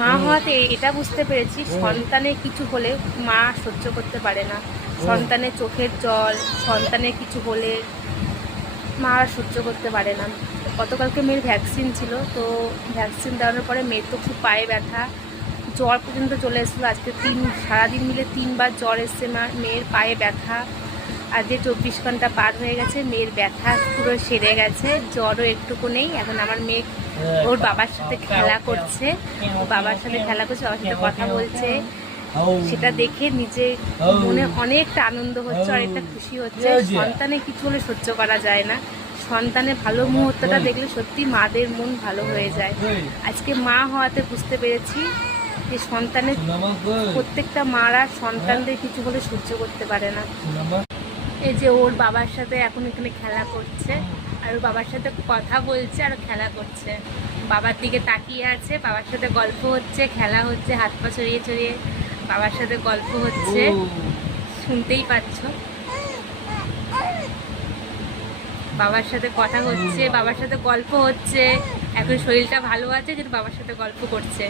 মা হওয়াতে এটা বুঝতে পেরেছি, সন্তানের কিছু হলে মা সহ্য করতে পারে না। সন্তানের চোখের জল, সন্তানের কিছু হলে মা আর সহ্য করতে পারে না। গতকালকে মেয়ের ভ্যাকসিন ছিল, তো ভ্যাকসিন দেওয়ানোর পরে মেয়ের তো খুব পায়ে ব্যথা, জ্বর পর্যন্ত চলে এসেছিলো। আজকে সারাদিন মিলে 3বার জ্বর এসছে, মেয়ের পায়ে ব্যথা। আর যে 24 ঘন্টা পার হয়ে গেছে, মেয়ের ব্যথা পুরো সেরে গেছে, জ্বরও একটুকু নেই। এখন আমার মেয়ে ওর বাবার সাথে খেলা করছে, বাবার সাথে কথা বলছে। সেটা দেখে নিজে মনে অনেকটা আনন্দ হচ্ছে, অনেকটা খুশি হচ্ছে। সন্তানে কিছু হলে সহ্য করা যায় না, সন্তানের ভালো মুহূর্তটা দেখলে সত্যি মাদের মন ভালো হয়ে যায়। আজকে মা হওয়াতে বুঝতে পেরেছি যে সন্তানের, প্রত্যেকটা মারা সন্তানদের কিছু হলে সহ্য করতে পারে না। এই যে ওর বাবার সাথে এখন এখানে খেলা করছে, আর ওর বাবার সাথে কথা বলছে আর খেলা করছে। বাবার দিকে তাকিয়ে আছে, বাবার সাথে গল্প হচ্ছে, খেলা হচ্ছে, হাত পা ছড়িয়ে ছড়িয়ে বাবার সাথে গল্প হচ্ছে, শুনতেই পাচ্ছ। বাবার সাথে কথা হচ্ছে, বাবার সাথে গল্প হচ্ছে। এখন শরীরটা ভালো আছে, কিন্তু বাবার সাথে গল্প করছে।